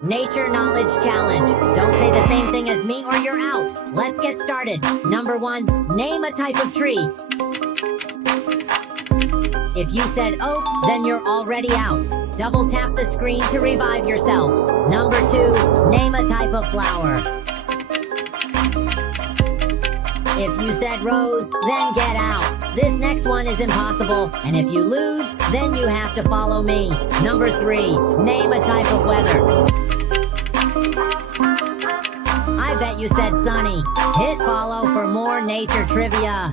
Nature Knowledge Challenge. Don't say the same thing as me or you're out. Let's get started. Number 1, name a type of tree. If you said oak, then you're already out. Double tap the screen to revive yourself. Number 2, name a type of flower. If you said rose, then get out. This next one is impossible, and if you lose, then you have to follow me. Number 3, name a type of weather. I bet you said sunny. Hit follow for more nature trivia.